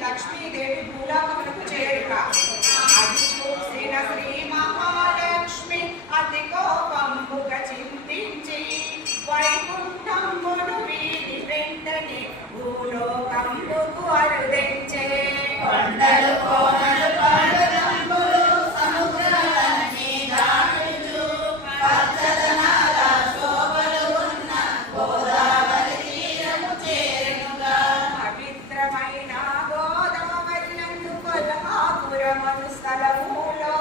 లక్ష్మీదేవి భూలోకమునకు చేరుక అది చూసిన శ్రీ మహాలక్ష్మి అతి కోపంబుగా చింతించి వైకుంఠమును వీడి వెంటనే భూలోకంబుకు అరుదెంచే. కొండలు కోనలు పర్వతంబులు సముద్రాలన్నీ దాటుచు పచ్చదనాల శోభలు ఉన్న గోదావరి తీరము చేరుగా పవిత్రమైన కొల్హాపురమను స్థలములో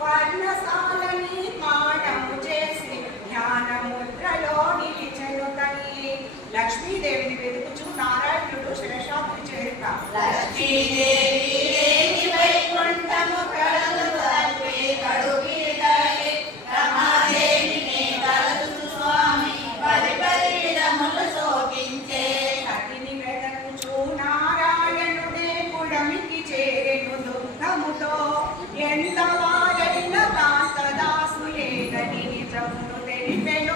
వర్ణశాల నిర్మాణము చేసి జ్ఞానముద్రలో నిలిచెను తల్లి. లక్ష్మీదేవిని వెతుకుచు నారాయణుడు శేషాద్రి చేరుక లక్ష్మీదేవి వైకుంఠము కడలు తల్లి కడుగిడలి రమాదేవిని తలచు స్వామి పరిపరిడములు శోకించే. సతిని వెతకుచు నారాయణుడే పుడమికి చేరెను దుఃఖముతో ఎంత వారైన కాంతదాసు లేదని నిజమును తెలిపెను